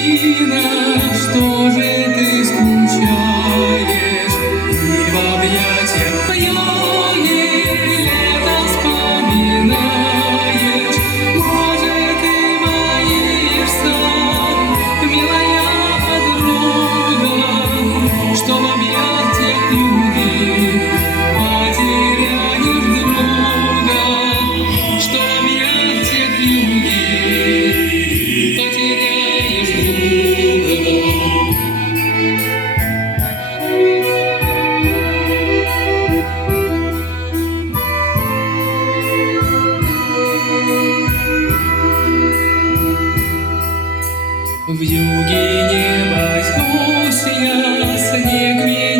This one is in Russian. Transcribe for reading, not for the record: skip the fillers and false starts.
Паутина, что же ты скучаешь? И в объятиях пьяни лето вспоминаешь. Может, и боишься, милая подруга, что в объятиях любви потеряешь друга, что в объятиях любви потеряешь друга. В юге не возьмусь я, снег меня